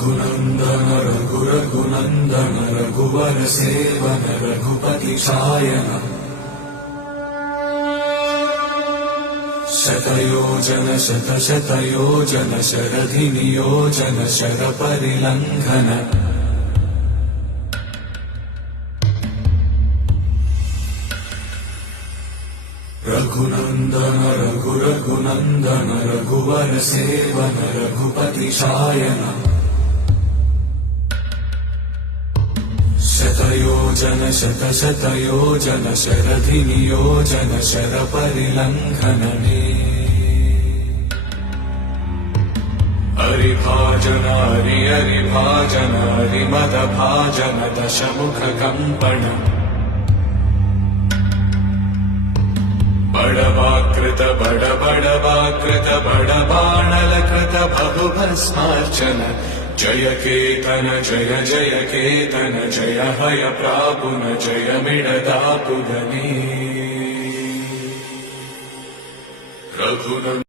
रघुनन्दन रघुरघुनन्दन रघुवर seven Raghupati Shayan शतयोजन शतशतयोजन शरधि नियोजन शरपरिलङ्घन रघुनन्दन रघुरघुनन्दन रघुवर seven Raghupati Shayan शतयोजन शतशतयोजन शरधि नियोजन शरपरिलङ्घन हरिभाजन हरिभाजन हरिमदभाजन दशमुख कंपन बड़वाकृत बड़वाकृत बड़बाणलकृत बहुभस्मार्चन जय केतन जय जय केतन जय हय प्रापुन जय मिडदापुगनी रघुनन्दन